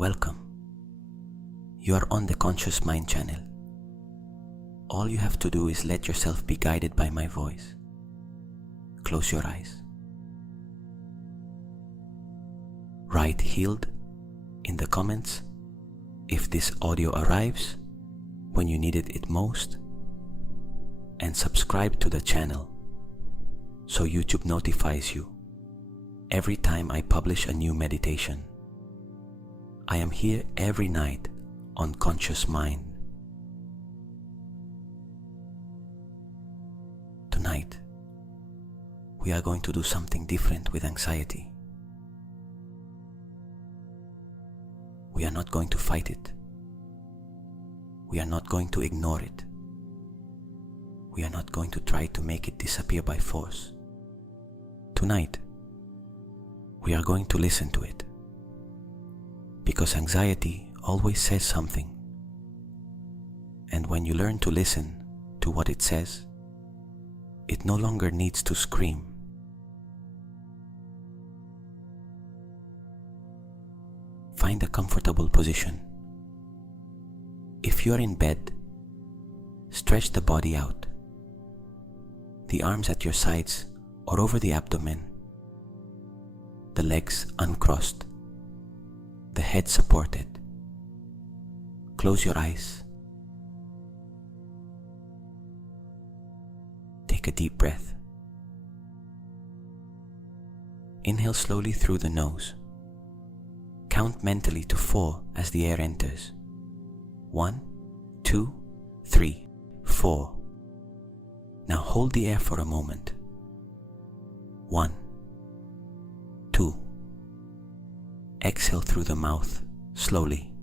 Welcome. You are on the Conscious Mind channel. All you have to do is let yourself be guided by my voice. Close your eyes. Write "healed" in the comments if this audio arrives when you needed it most, and subscribe to the channel so YouTube notifies you every time I publish a new meditation. I am here every night on Conscious Mind. Tonight, we are going to do something different with anxiety. We are not going to fight it. We are not going to ignore it. We are not going to try to make it disappear by force. Tonight, we are going to listen to it. Because anxiety always says something. And when you learn to listen to what it says, it no longer needs to scream. Find a comfortable position. If you are in bed, stretch the body out. The arms at your sides or over the abdomen. The legs uncrossed. The head supported. Close your eyes. Take a deep breath. Inhale slowly through the nose. Count mentally to 4 as the air enters. 1, 2, 3, 4. Now hold the air for a moment. 1, 2. Exhale through the mouth, slowly,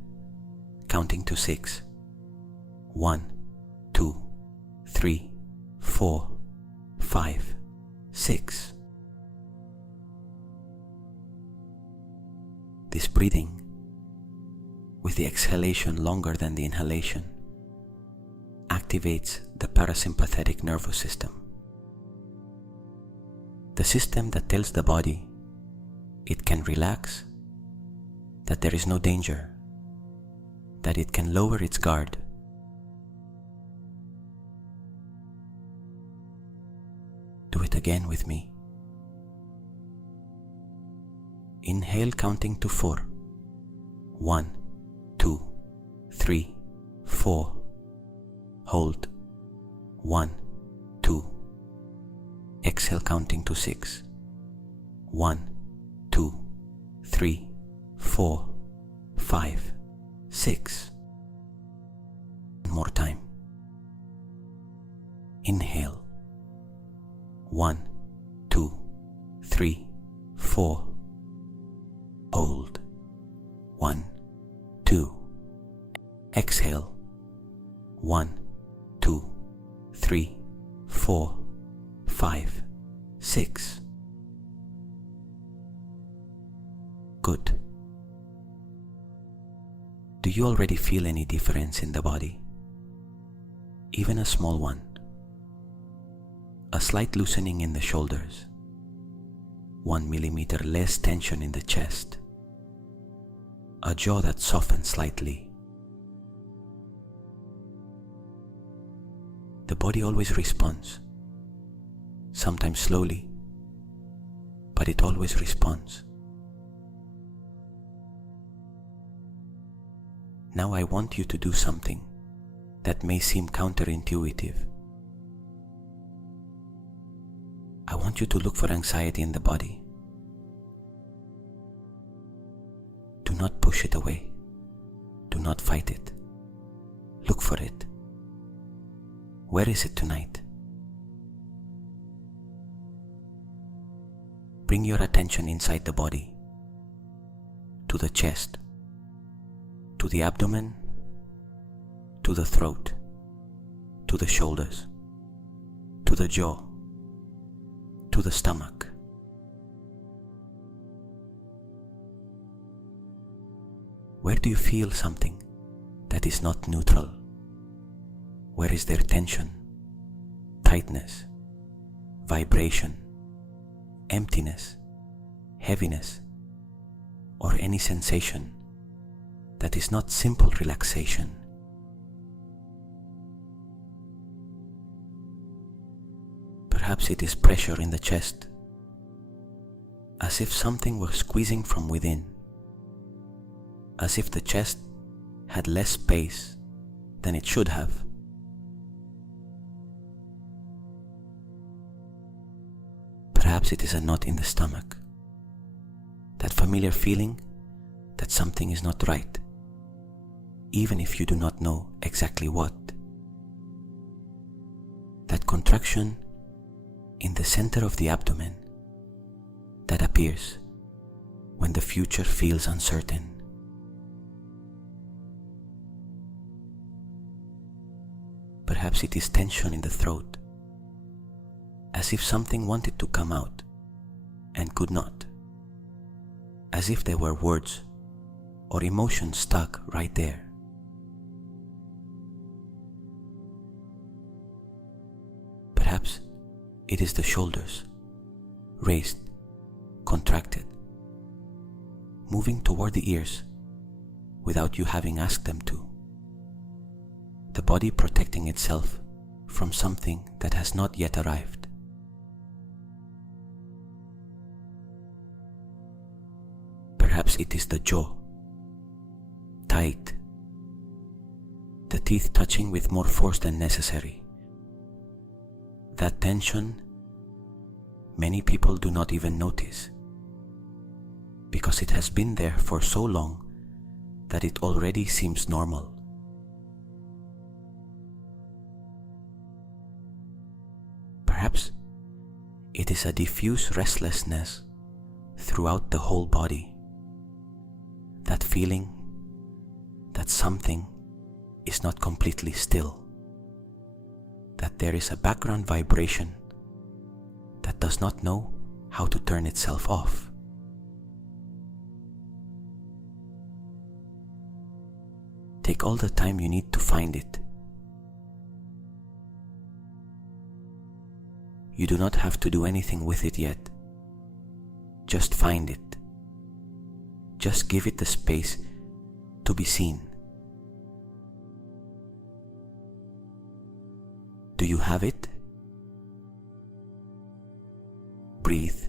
counting to 6. 1, 2, 3, 4, 5, 6. This breathing, with the exhalation longer than the inhalation, activates the parasympathetic nervous system. The system that tells the body it can relax, that there is no danger, that it can lower its guard. Do it again with me. Inhale counting to 4. 1, 2, 3, 4. Hold. 1, 2. Exhale counting to 6. 1, 2, 3, 4, 5, 6. One more time. Inhale. 1, 2, 3, 4. Hold. 1, 2. Exhale. 1, 2, 3, 4, 5, 6. Good. Do you already feel any difference in the body? Even a small one. A slight loosening in the shoulders. 1 millimeter less tension in the chest. A jaw that softens slightly. The body always responds. Sometimes slowly, but it always responds. Now I want you to do something that may seem counterintuitive. I want you to look for anxiety in the body. Do not push it away. Do not fight it. Look for it. Where is it tonight? Bring your attention inside the body, to the chest, to the abdomen, to the throat, to the shoulders, to the jaw, to the stomach. Where do you feel something that is not neutral? Where is there tension, tightness, vibration, emptiness, heaviness, or any sensation that is not simple relaxation. Perhaps it is pressure in the chest, as if something were squeezing from within, as if the chest had less space than it should have. Perhaps it is a knot in the stomach, that familiar feeling that something is not right, even if you do not know exactly what. That contraction in the center of the abdomen that appears when the future feels uncertain. Perhaps it is tension in the throat, as if something wanted to come out and could not, as if there were words or emotions stuck right there. Perhaps it is the shoulders, raised, contracted, moving toward the ears without you having asked them to. The body protecting itself from something that has not yet arrived. Perhaps it is the jaw, tight, the teeth touching with more force than necessary. That tension many people do not even notice, because it has been there for so long that it already seems normal. Perhaps it is a diffuse restlessness throughout the whole body, that feeling that something is not completely still, that there is a background vibration that does not know how to turn itself off. Take all the time you need to find it. You do not have to do anything with it yet. Just find it. Just give it the space to be seen. Do you have it? Breathe.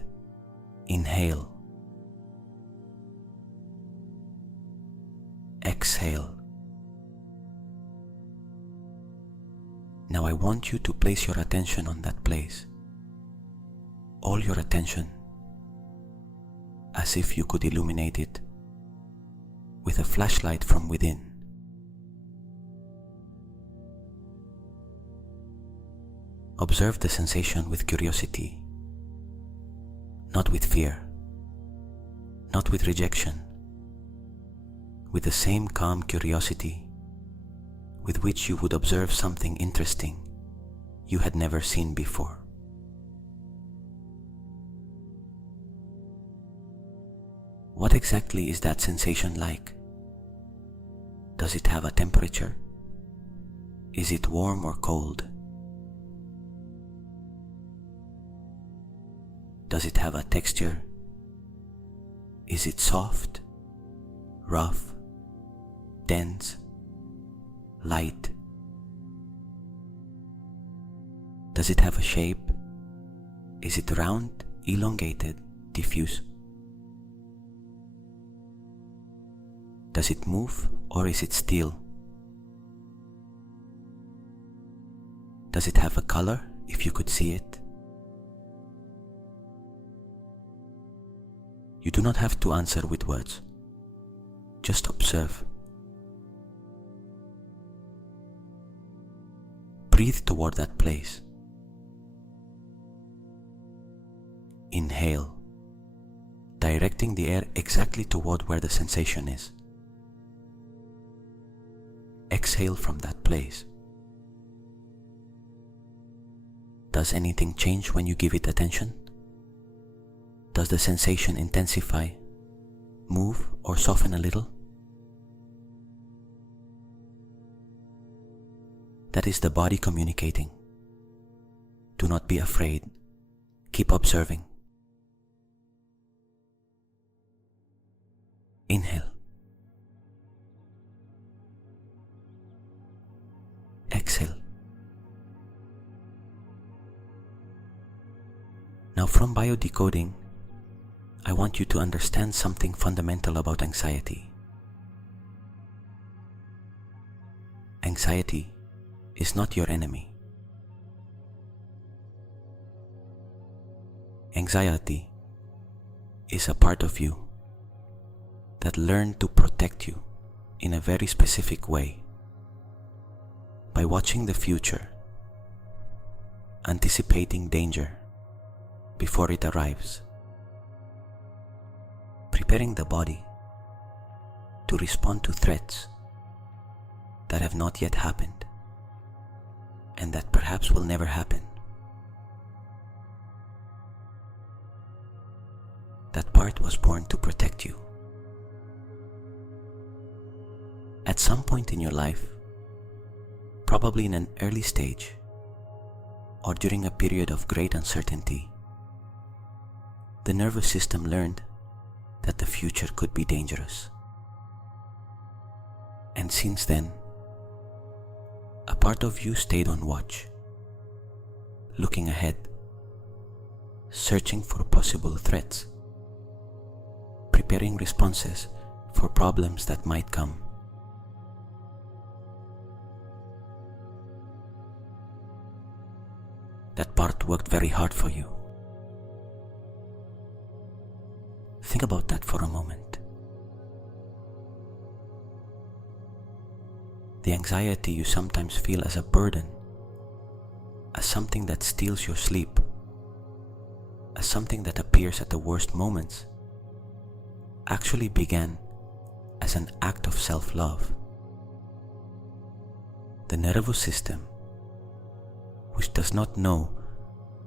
Inhale. Exhale. Now I want you to place your attention on that place. All your attention, as if you could illuminate it with a flashlight from within. Observe the sensation with curiosity, not with fear, not with rejection, with the same calm curiosity with which you would observe something interesting you had never seen before. What exactly is that sensation like? Does it have a temperature? Is it warm or cold? Does it have a texture? Is it soft, rough, dense, light? Does it have a shape? Is it round, elongated, diffuse? Does it move or is it still? Does it have a color if you could see it? You do not have to answer with words. Just observe. Breathe toward that place. Inhale, directing the air exactly toward where the sensation is. Exhale from that place. Does anything change when you give it attention? Does the sensation intensify, move, or soften a little? That is the body communicating. Do not be afraid. Keep observing. Inhale. Now, from biodecoding, I want you to understand something fundamental about anxiety. Anxiety is not your enemy. Anxiety is a part of you that learned to protect you in a very specific way by watching the future, anticipating danger before it arrives, preparing the body to respond to threats that have not yet happened and that perhaps will never happen. That part was born to protect you. At some point in your life, probably in an early stage or during a period of great uncertainty, the nervous system learned that the future could be dangerous. And since then, a part of you stayed on watch, looking ahead, searching for possible threats, preparing responses for problems that might come. That part worked very hard for you. Think about that for a moment. The anxiety you sometimes feel as a burden, as something that steals your sleep, as something that appears at the worst moments, actually began as an act of self-love. The nervous system, which does not know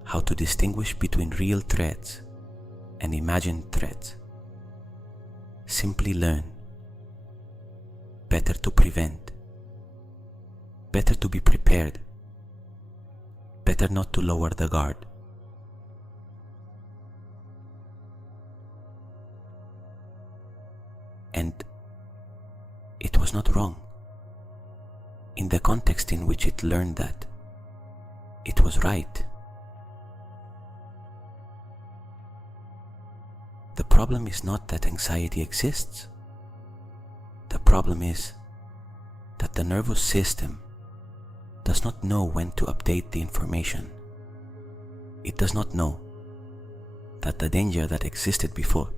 how to distinguish between real threats and imagined threats, simply learn better to prevent, better to be prepared, better not to lower the guard. And it was not wrong. In the context in which it learned that, it was right. The problem is not that anxiety exists. The problem is that the nervous system does not know when to update the information. It does not know that the danger that existed before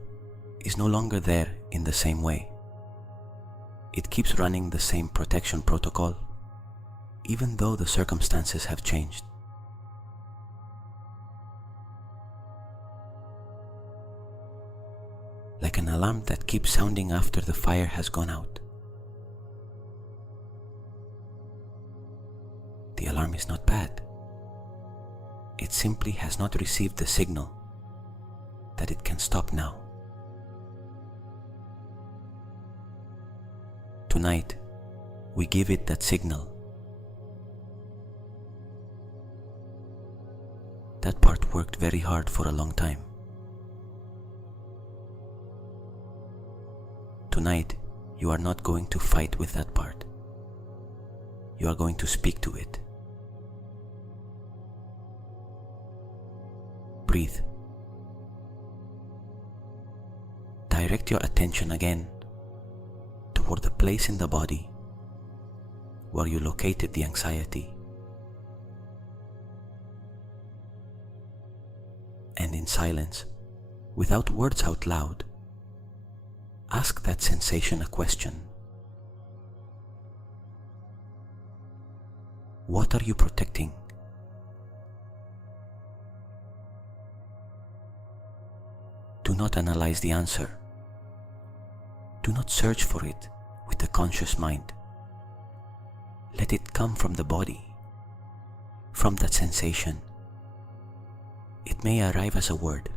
is no longer there in the same way. It keeps running the same protection protocol, even though the circumstances have changed. Like an alarm that keeps sounding after the fire has gone out. The alarm is not bad. It simply has not received the signal that it can stop now. Tonight, we give it that signal. That part worked very hard for a long time. Tonight, you are not going to fight with that part. You are going to speak to it. Breathe. Direct your attention again toward the place in the body where you located the anxiety. And in silence, without words out loud, ask that sensation a question. What are you protecting? Do not analyze the answer. Do not search for it with the conscious mind. Let it come from the body, from that sensation. It may arrive as a word,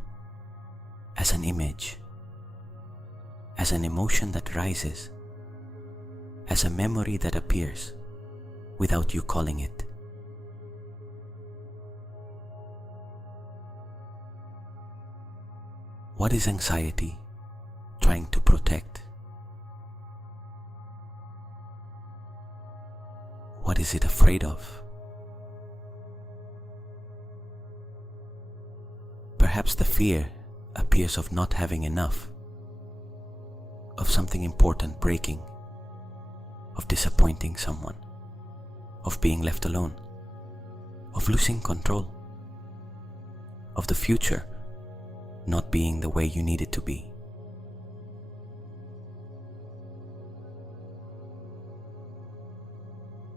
as an image, as an emotion that rises, as a memory that appears without you calling it. What is anxiety trying to protect? What is it afraid of? Perhaps the fear appears of not having enough, of something important breaking, of disappointing someone, of being left alone, of losing control, of the future not being the way you need it to be.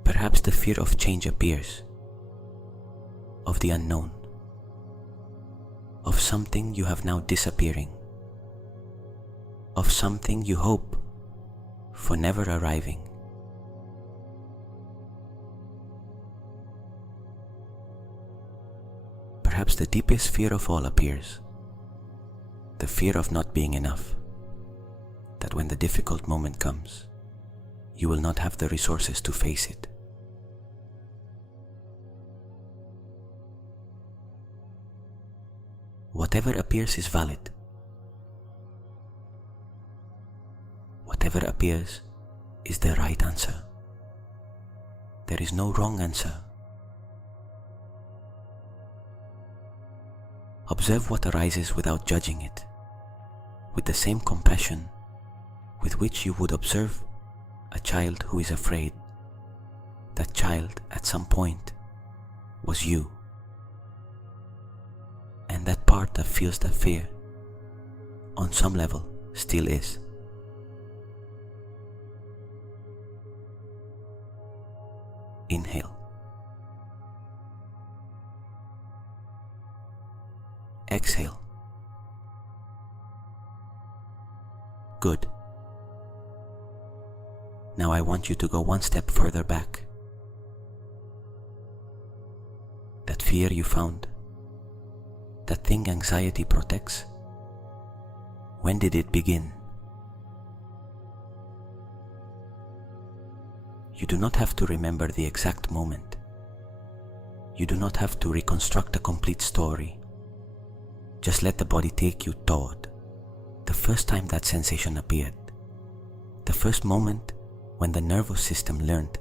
Perhaps the fear of change appears, of the unknown, of something you have now disappearing, of something you hope for never arriving. Perhaps the deepest fear of all appears, the fear of not being enough, that when the difficult moment comes, you will not have the resources to face it. Whatever appears is valid. Whatever appears is the right answer. There is no wrong answer. Observe what arises without judging it, with the same compassion with which you would observe a child who is afraid. That child at some point was you. And that part that feels that fear, on some level, still is. Inhale. Exhale. Good. Now I want you to go one step further back. That fear you found, that thing anxiety protects, when did it begin? You do not have to remember the exact moment. You do not have to reconstruct a complete story. Just let the body take you toward the first time that sensation appeared, the first moment when the nervous system learned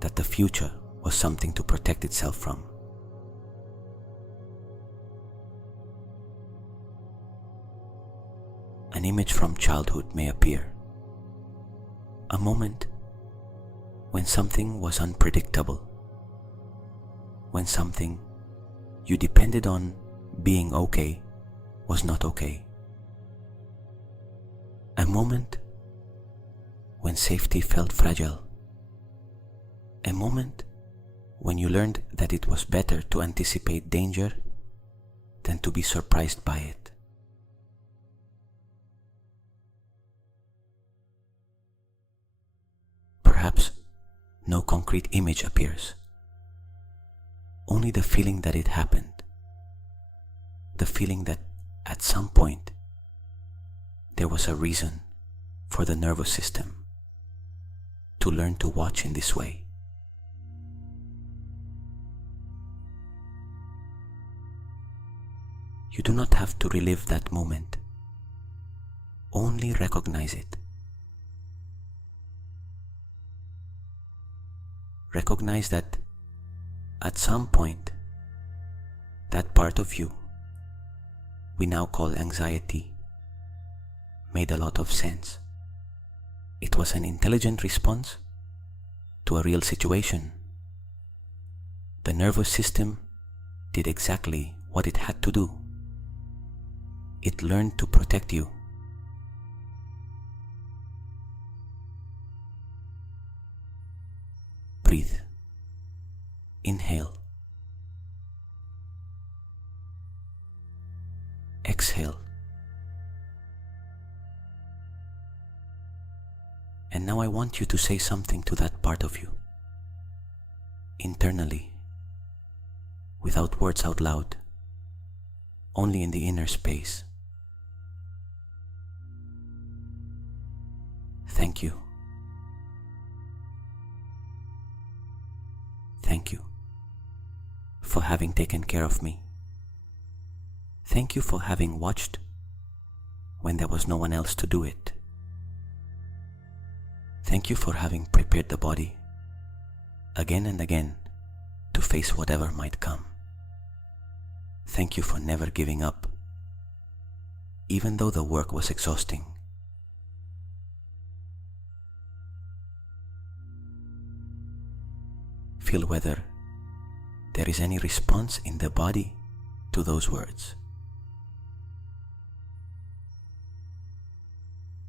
that the future was something to protect itself from. An image from childhood may appear, a moment when something was unpredictable, when something you depended on being okay was not okay, a moment when safety felt fragile, a moment when you learned that it was better to anticipate danger than to be surprised by it. Perhaps no concrete image appears, only the feeling that it happened, the feeling that at some point there was a reason for the nervous system to learn to watch in this way. You do not have to relive that moment, only recognize it. Recognize that at some point, that part of you we now call anxiety made a lot of sense. It was an intelligent response to a real situation. The nervous system did exactly what it had to do. It learned to protect you. Breathe. Inhale. Exhale. And now I want you to say something to that part of you, internally, without words out loud, only in the inner space. Thank you. Thank you for having taken care of me. Thank you for having watched when there was no one else to do it. Thank you for having prepared the body again and again to face whatever might come. Thank you for never giving up even though the work was exhausting. Feel whether there is any response in the body to those words.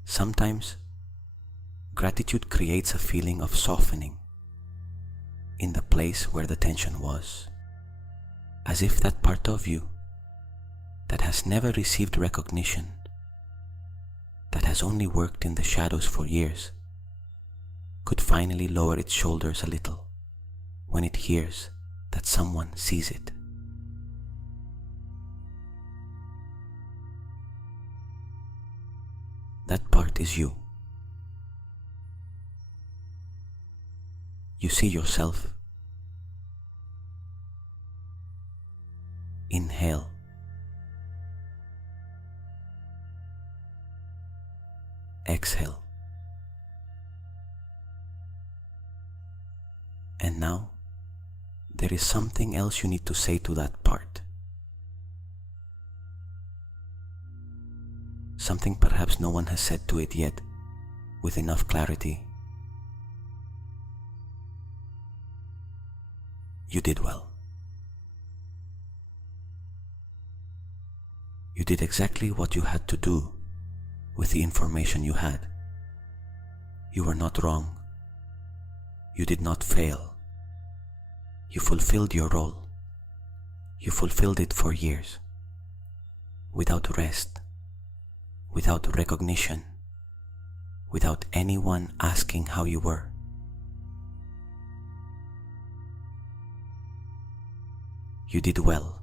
Sometimes, gratitude creates a feeling of softening in the place where the tension was, as if that part of you that has never received recognition, that has only worked in the shadows for years, could finally lower its shoulders a little when it hears that someone sees it. That part is you. You see yourself. Inhale. Exhale. And now, there is something else you need to say to that part. Something perhaps no one has said to it yet with enough clarity. You did well. You did exactly what you had to do with the information you had. You were not wrong. You did not fail. You fulfilled your role. You fulfilled it for years, without rest, without recognition, without anyone asking how you were. You did well.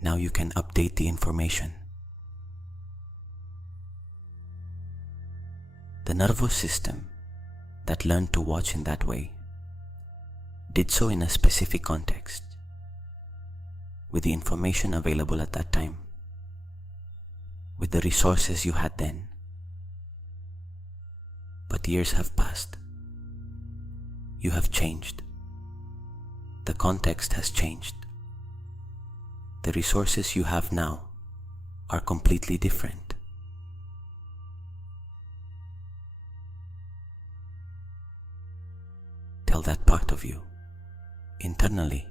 Now you can update the information. The nervous system that learned to watch in that way did so in a specific context, with the information available at that time, with the resources you had then. But years have passed. You have changed. The context has changed. The resources you have now are completely different. Tell that part of you, internally,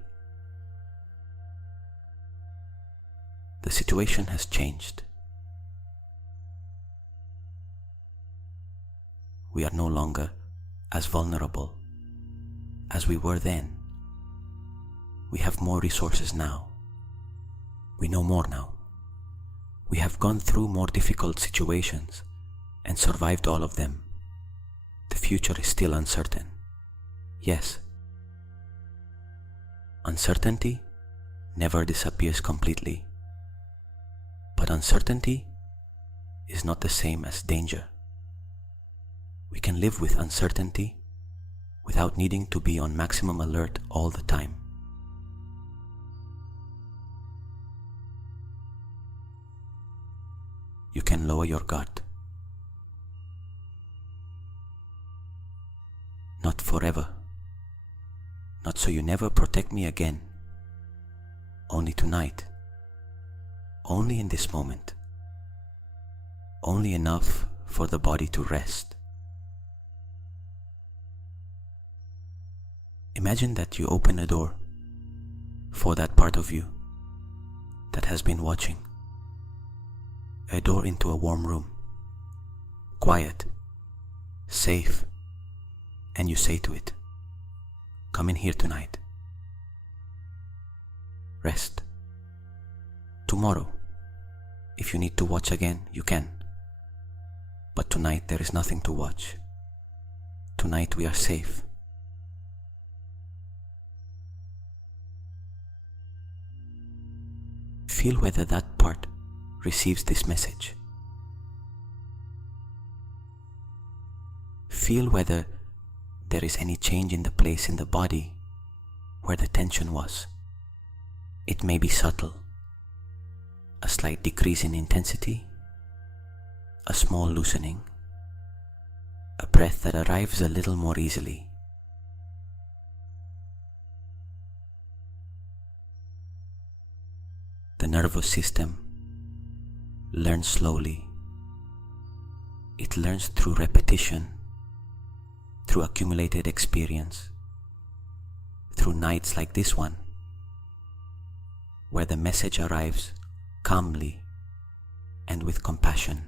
the situation has changed. We are no longer as vulnerable as we were then. We have more resources now. We know more now. We have gone through more difficult situations and survived all of them. The future is still uncertain. Yes. Uncertainty never disappears completely. But uncertainty is not the same as danger. We can live with uncertainty without needing to be on maximum alert all the time. You can lower your guard. Not forever. Not so you never protect me again. Only tonight. Only in this moment. Only enough for the body to rest. Imagine that you open a door for that part of you that has been watching. A door into a warm room, quiet, safe, and you say to it, "Come in here tonight. Rest. Tomorrow, if you need to watch again, you can. But tonight there is nothing to watch. Tonight we are safe." Feel whether that part receives this message. Feel whether there is any change in the place in the body where the tension was. It may be subtle, a slight decrease in intensity, a small loosening, a breath that arrives a little more easily. nervous system learns slowly. It learns through repetition, through accumulated experience, through nights like this one, where the message arrives calmly and with compassion,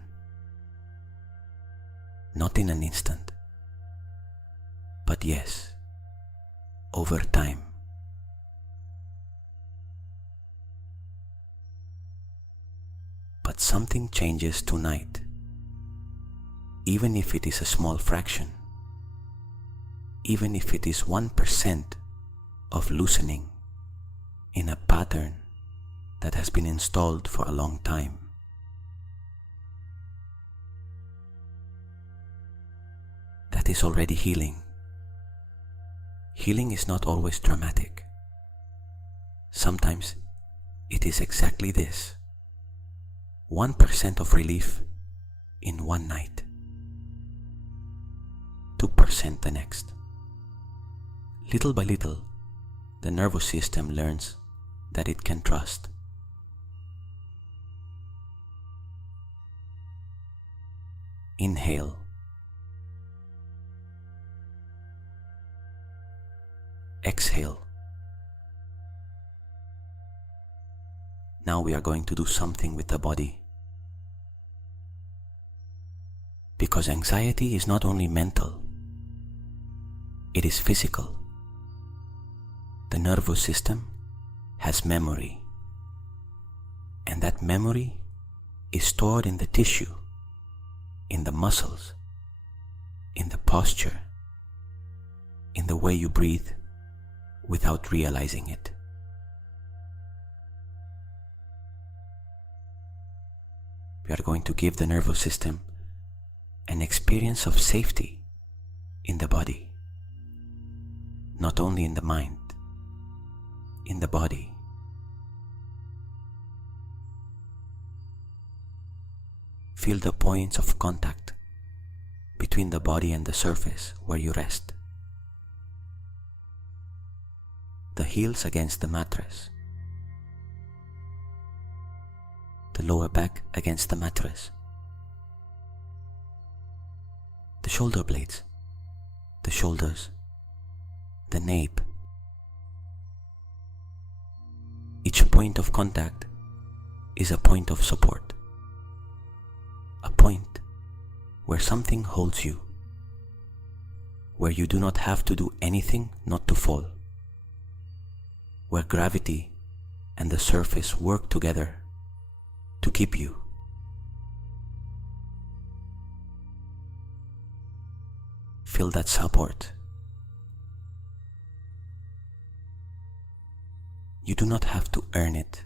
not in an instant, but yes, over time. But something changes tonight, even if it is a small fraction, even if it is 1% of loosening in a pattern that has been installed for a long time. That is already healing. Healing is not always dramatic. Sometimes it is exactly this: 1% of relief in one night, 2% the next. Little by little, the nervous system learns that it can trust. Inhale. Exhale. Now we are going to do something with the body. Because anxiety is not only mental, it is physical. The nervous system has memory, and that memory is stored in the tissue, in the muscles, in the posture, in the way you breathe without realizing it. We are going to give the nervous system an experience of safety in the body, not only in the mind, in the body. Feel the points of contact between the body and the surface where you rest. The heels against the mattress, the lower back against the mattress, the shoulder blades, the shoulders, the nape. Each point of contact is a point of support, a point where something holds you, where you do not have to do anything not to fall, where gravity and the surface work together to keep you. Feel that support. You do not have to earn it.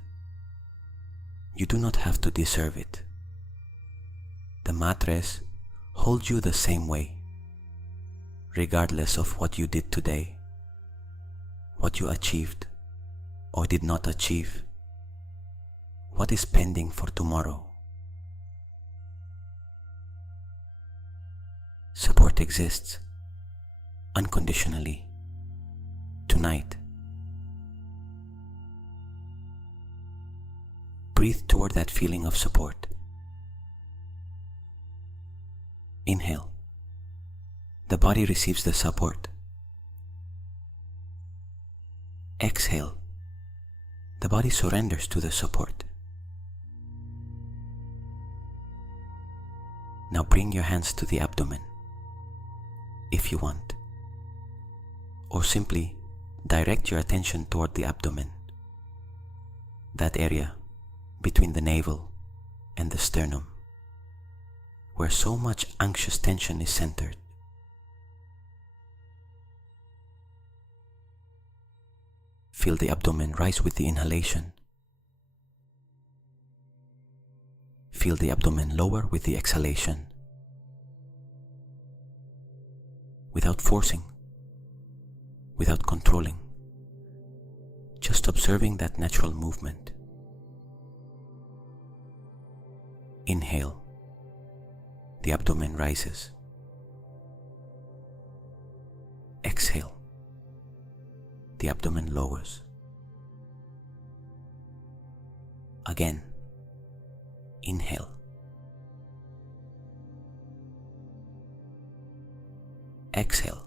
You do not have to deserve it. The mattress holds you the same way, regardless of what you did today, what you achieved or did not achieve, what is pending for tomorrow. Support exists unconditionally tonight. Breathe toward that feeling of support. Inhale. The body receives the support. Exhale. The body surrenders to the support. Now bring your hands to the abdomen, if you want, or simply direct your attention toward the abdomen, that area between the navel and the sternum, where so much anxious tension is centered. Feel the abdomen rise with the inhalation. Feel the abdomen lower with the exhalation. Without forcing, without controlling, just observing that natural movement. Inhale, the abdomen rises. Exhale, the abdomen lowers. Again, inhale. Exhale.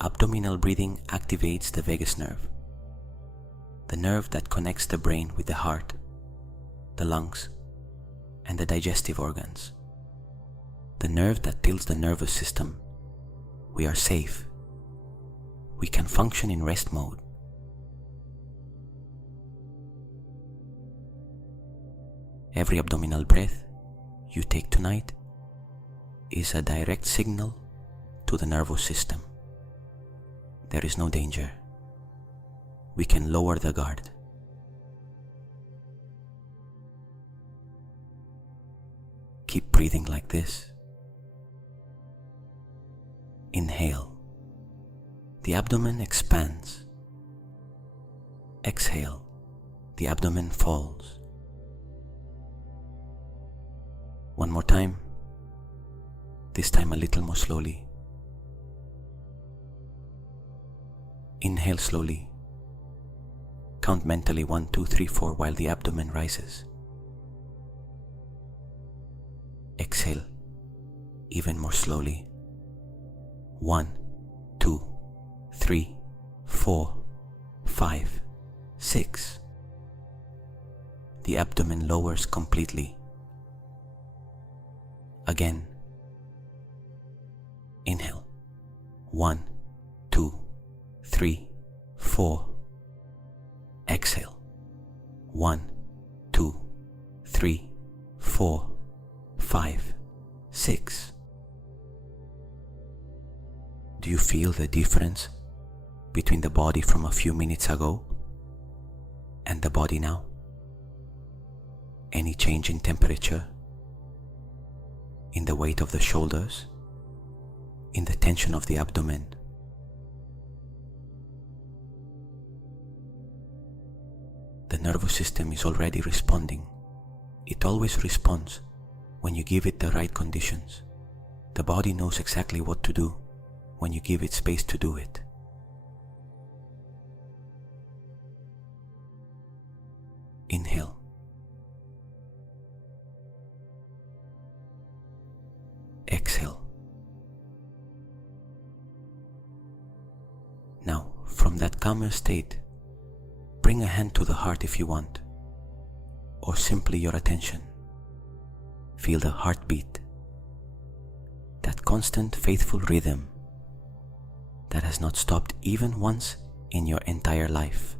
Abdominal breathing activates the vagus nerve, the nerve that connects the brain with the heart, the lungs, and the digestive organs. The nerve that tells the nervous system, we are safe, we can function in rest mode. Every abdominal breath you take tonight is a direct signal to the nervous system. There is no danger. We can lower the guard. Keep breathing like this. Inhale. The abdomen expands. Exhale. The abdomen falls. One more time. This time a little more slowly. Inhale slowly. Count mentally 1, 2, 3, 4 while the abdomen rises. Exhale even more slowly. 1, 2, 3, 4, 5, 6. The abdomen lowers completely. Again. Inhale. 1, 2, 3, 4. Exhale. 1, 2, 3, 4, 5, 6. Do you feel the difference between the body from a few minutes ago and the body now? Any change in temperature? In the weight of the shoulders? In the tension of the abdomen? The nervous system is already responding. It always responds when you give it the right conditions. The body knows exactly what to do when you give it space to do it. Inhale. Exhale. Now, from that calmer state, bring a hand to the heart if you want, or simply your attention. Feel the heartbeat, that constant, faithful rhythm that has not stopped even once in your entire life.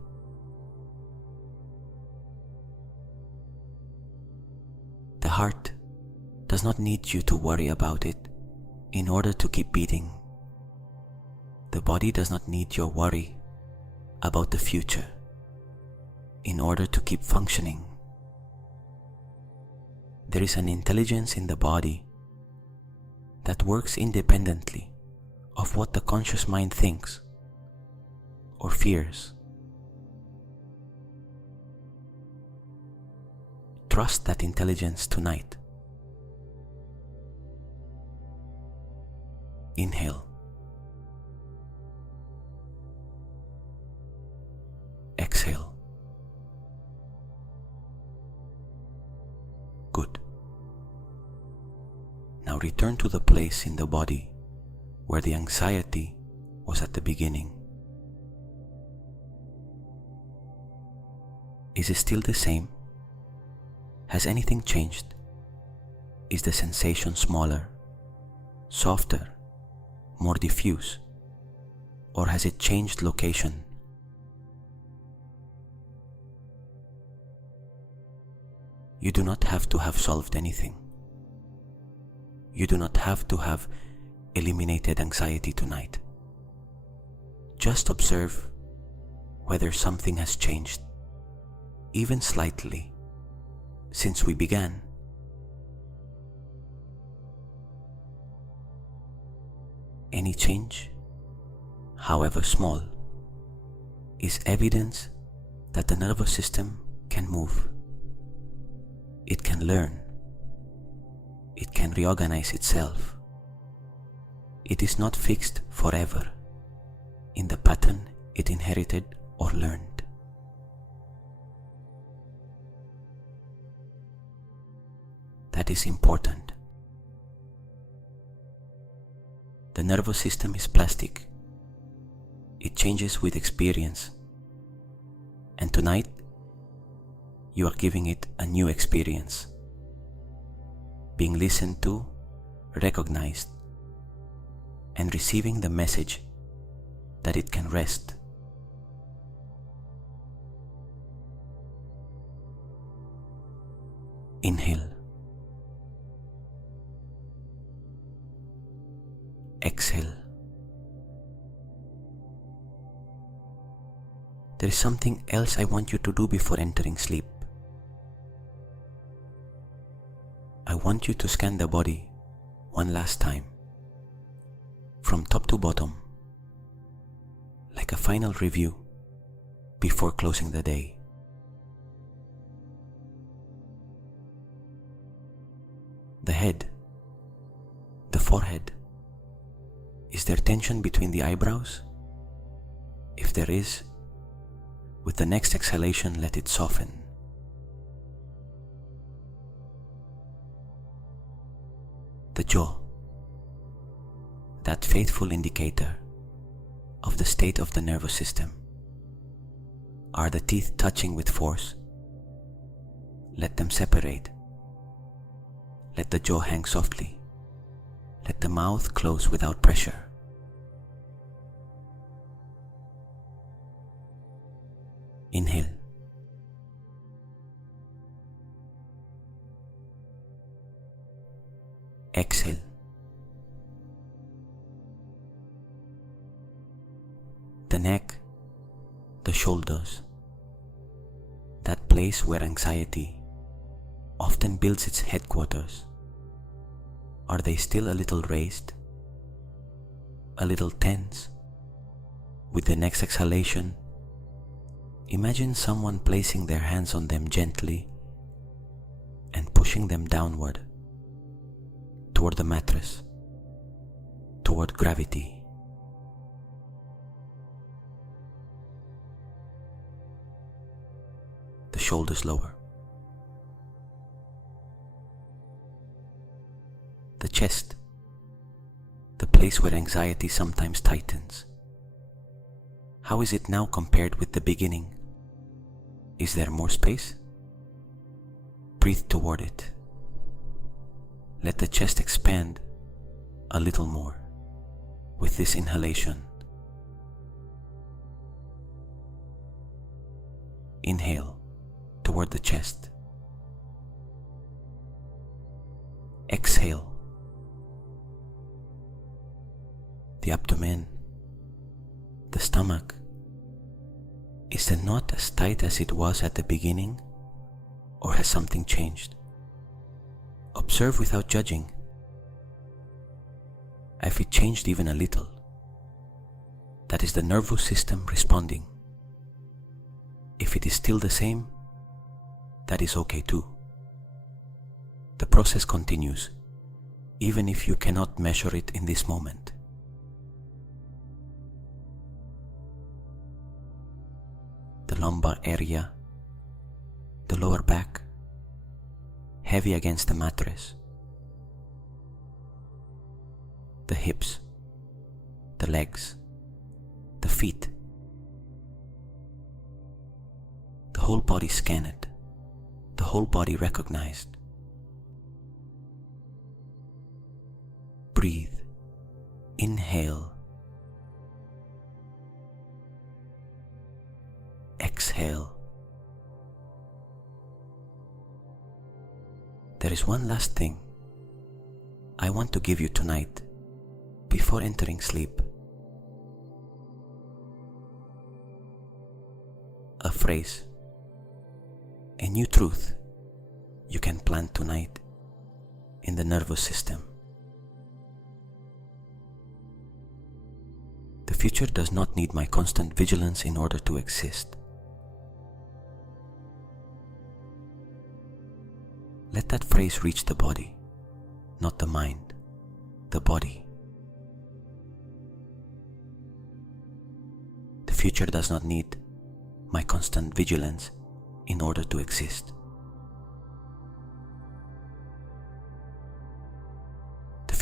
The heart does not need you to worry about it in order to keep beating. The body does not need your worry about the future in order to keep functioning. There is an intelligence in the body that works independently of what the conscious mind thinks or fears. Trust that intelligence tonight. Inhale. Exhale. Good. Now return to the place in the body where the anxiety was at the beginning. Is it still the same? Has anything changed? Is the sensation smaller, softer, more diffuse, or has it changed location? You do not have to have solved anything. You do not have to have eliminated anxiety tonight. Just observe whether something has changed, even slightly, since we began. Any change, however small, is evidence that the nervous system can move. It can learn. It can reorganize itself. It is not fixed forever in the pattern it inherited or learned. that is important. The nervous system is plastic. It changes with experience. And tonight, you are giving it a new experience. Being listened to, recognized, and receiving the message that it can rest. Inhale. Exhale. There is something else I want you to do before entering sleep. I want you to scan the body one last time, from top to bottom, like a final review before closing the day. The head, the forehead. Is there tension between the eyebrows? If there is, with the next exhalation, let it soften. The jaw, that faithful indicator of the state of the nervous system. Are the teeth touching with force? Let them separate. Let the jaw hang softly. Let the mouth close without pressure. Inhale. Exhale. The neck, the shoulders, that place where anxiety often builds its headquarters. Are they still a little raised, a little tense? With the next exhalation, imagine someone placing their hands on them gently and pushing them downward, toward the mattress, toward gravity. The shoulders lower. The chest, the place where anxiety sometimes tightens. How is it now compared with the beginning? Is there more space? Breathe toward it. Let the chest expand a little more with this inhalation. Inhale toward the chest. Exhale. The abdomen, the stomach. Is the knot as tight as it was at the beginning, or has something changed? Observe without judging. If it changed even a little, that is the nervous system responding. If it is still the same, that is okay too. The process continues, even if you cannot measure it in this moment. The lumbar area, the lower back, heavy against the mattress. The hips, the legs, the feet. The whole body scanned, the whole body recognized. Breathe. Inhale. Exhale. There is one last thing I want to give you tonight before entering sleep. A phrase, a new truth you can plant tonight in the nervous system. The future does not need my constant vigilance in order to exist. Let that phrase reach the body, not the mind, the body. The future does not need my constant vigilance in order to exist.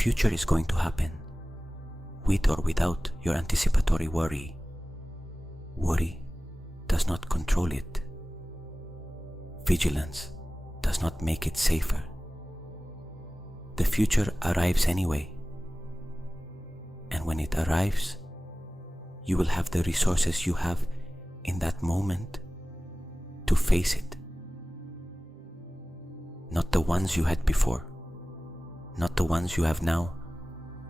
future is going to happen, with or without your anticipatory worry. Worry does not control it. Vigilance does not make it safer. The future arrives anyway, and when it arrives, you will have the resources you have in that moment to face it. Not the ones you had before, not the ones you have now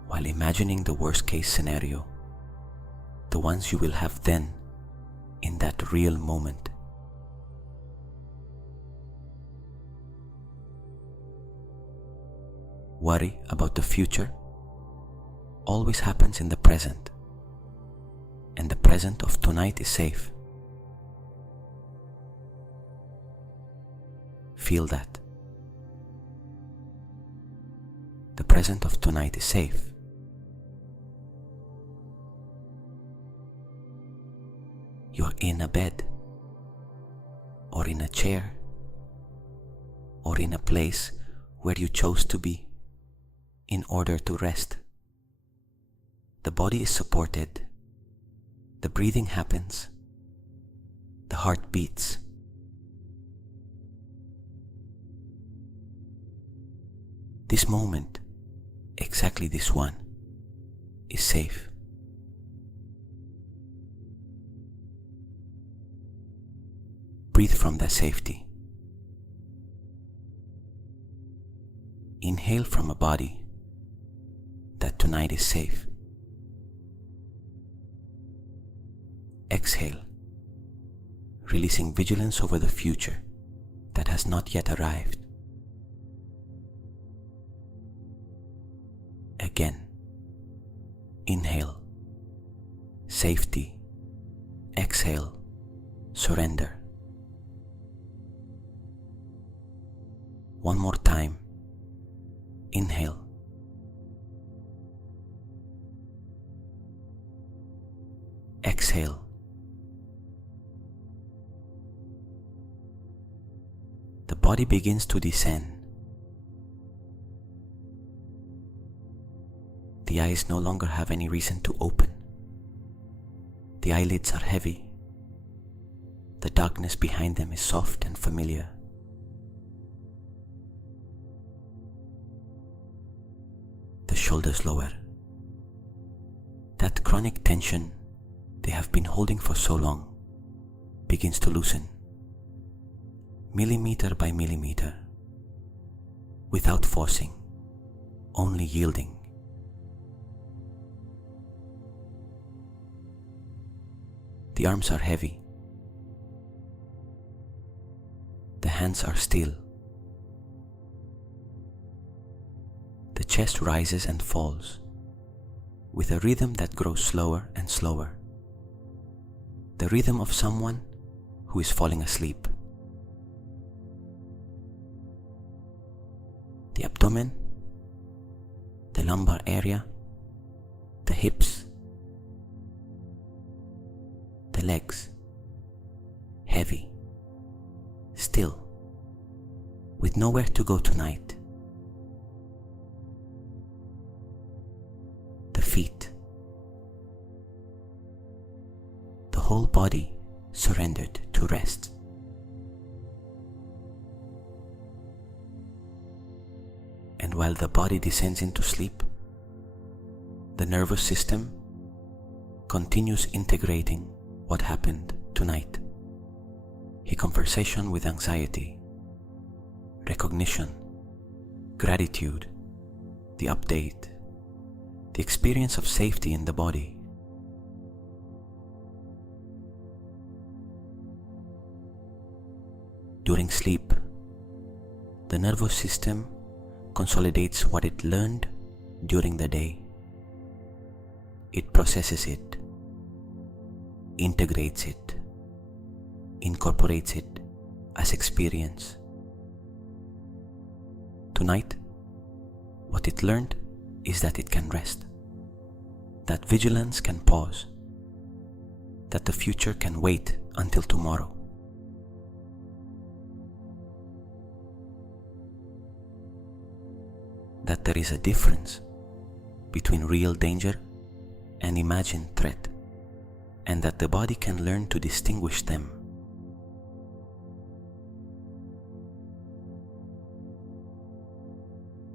while imagining the worst case scenario, the ones you will have then in that real moment. Worry about the future always happens in the present, and the present of tonight is safe. Feel that. The present of tonight is safe. You're in a bed, or in a chair, or in a place where you chose to be in order to rest. The body is supported, the breathing happens, the heart beats. This moment, exactly this one, is safe. Breathe from that safety. Inhale from a body that tonight is safe. Exhale, releasing vigilance over the future that has not yet arrived. Again, inhale, safety. Exhale, surrender. One more time. Inhale. Exhale. The body begins to descend. The eyes no longer have any reason to open. The eyelids are heavy. The darkness behind them is soft and familiar. The shoulders lower. That chronic tension they have been holding for so long begins to loosen, millimeter by millimeter, without forcing, only yielding. The arms are heavy. The hands are still. The chest rises and falls with a rhythm that grows slower and slower. The rhythm of someone who is falling asleep. The abdomen, the lumbar area, the hips, the legs, heavy, still, with nowhere to go tonight. The feet, the whole body surrendered to rest. And while the body descends into sleep, the nervous system continues integrating what happened tonight. A conversation with anxiety, recognition, gratitude, the update, the experience of safety in the body. During sleep, the nervous system consolidates what it learned during the day. It processes it, integrates it, incorporates it as experience. Tonight, what it learned is that it can rest, that vigilance can pause, that the future can wait until tomorrow. That there is a difference between real danger and imagined threat, and that the body can learn to distinguish them.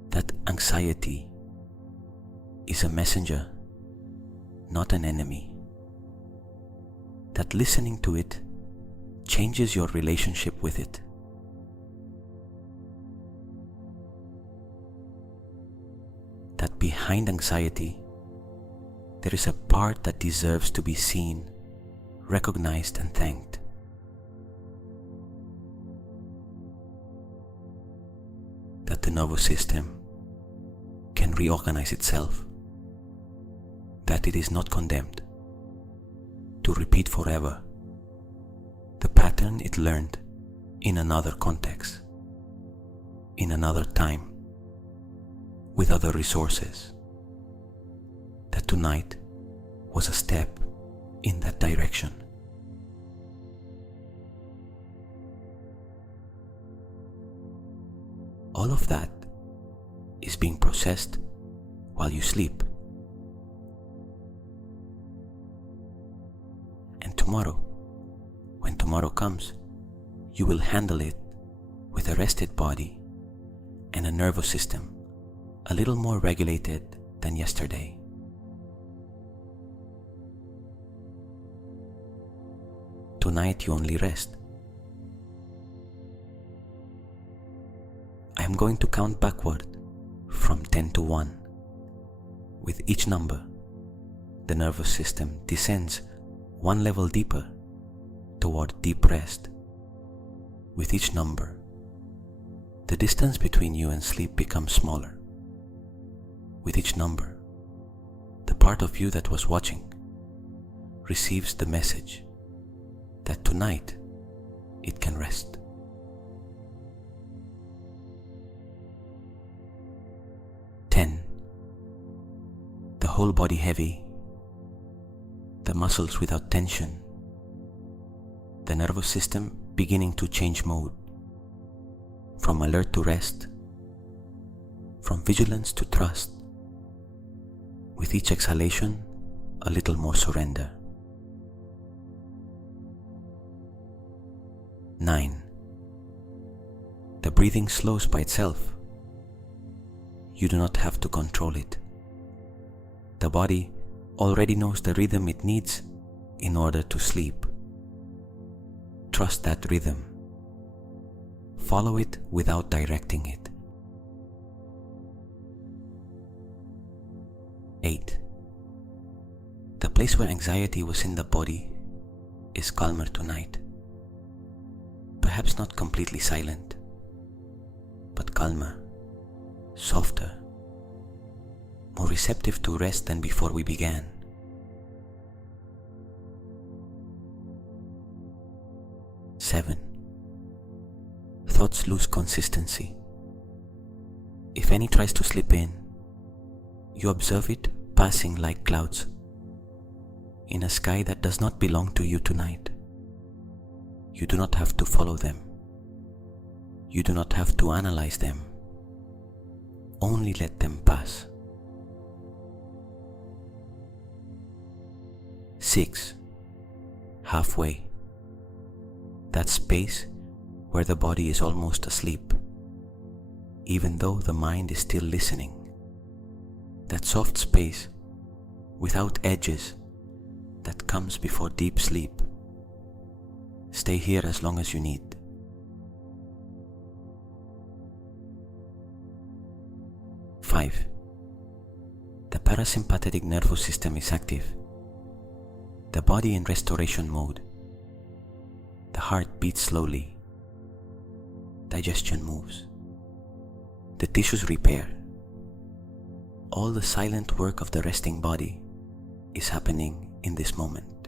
That anxiety is a messenger, not an enemy. That listening to it changes your relationship with it. That behind anxiety, there is a part that deserves to be seen, recognized, and thanked. That the nervous system can reorganize itself. That it is not condemned to repeat forever the pattern it learned in another context, in another time, with other resources. That tonight was a step in that direction. All of that is being processed while you sleep. And tomorrow, when tomorrow comes, you will handle it with a rested body and a nervous system a little more regulated than yesterday. Tonight you only rest. I am going to count backward from 10 to 1. With each number, the nervous system descends one level deeper toward deep rest. With each number, the distance between you and sleep becomes smaller. With each number, the part of you that was watching receives the message that tonight it can rest. 10. The whole body heavy, the muscles without tension, the nervous system beginning to change mode, from alert to rest, from vigilance to trust. With each exhalation, a little more surrender. 9. The breathing slows by itself. You do not have to control it. The body already knows the rhythm it needs in order to sleep. Trust that rhythm. Follow it without directing it. 8. The place where anxiety was in the body is calmer tonight. Perhaps not completely silent, but calmer, softer, more receptive to rest than before we began. 7. Thoughts lose consistency. If any tries to slip in, you observe it passing like clouds in a sky that does not belong to you tonight. You do not have to follow them. You do not have to analyze them. Only let them pass. 6. Halfway. That space where the body is almost asleep, even though the mind is still listening. That soft space, without edges, that comes before deep sleep. Stay here as long as you need. 5. The parasympathetic nervous system is active. The body in restoration mode. The heart beats slowly. Digestion moves. The tissues repair. All the silent work of the resting body is happening in this moment.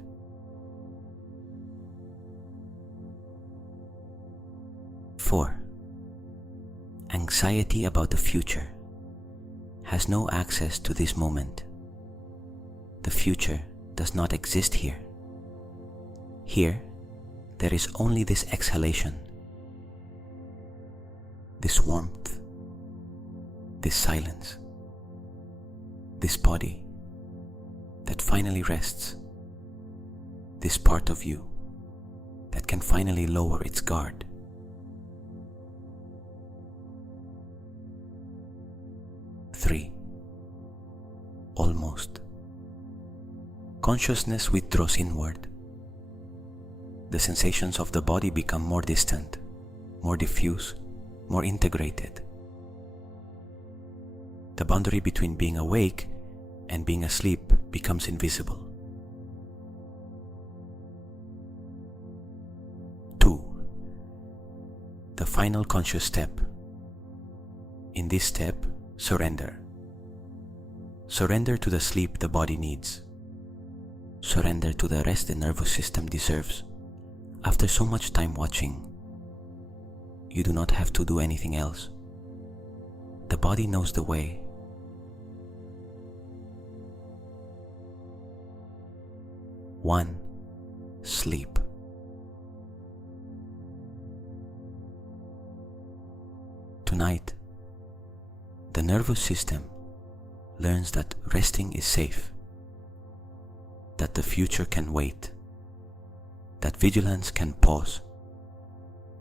4. Anxiety about the future has no access to this moment. The future does not exist here. Here, there is only this exhalation, this warmth, this silence, this body that finally rests, this part of you that can finally lower its guard. Three. Almost. Consciousness withdraws inward. The sensations of the body become more distant, more diffuse, more integrated. The boundary between being awake and being asleep becomes invisible. 2. The final conscious step. In this step, surrender. Surrender to the sleep the body needs. Surrender to the rest the nervous system deserves. After so much time watching, you do not have to do anything else. The body knows the way. 1. Sleep. Tonight, the nervous system learns that resting is safe, that the future can wait, that vigilance can pause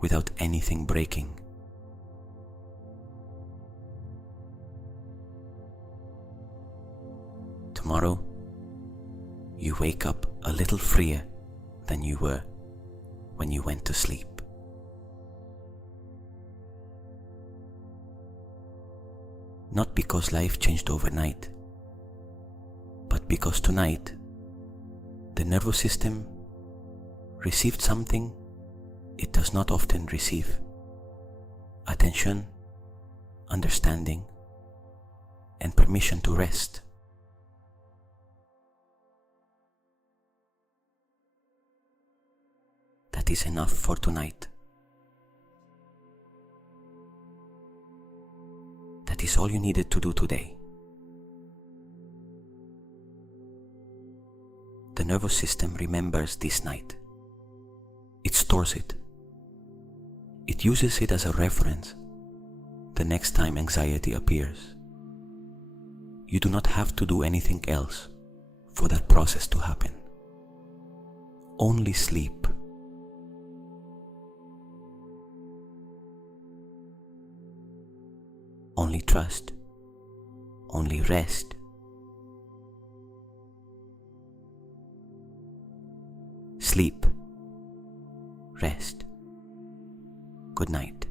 without anything breaking. Tomorrow, you wake up a little freer than you were when you went to sleep. Not because life changed overnight, but because tonight the nervous system received something it does not often receive: attention, understanding, and permission to rest. That is enough for tonight. That is all you needed to do today. The nervous system remembers this night. It stores it. It uses it as a reference the next time anxiety appears. You do not have to do anything else for that process to happen. Only sleep. Only trust. Only rest. Sleep. Rest. Good night.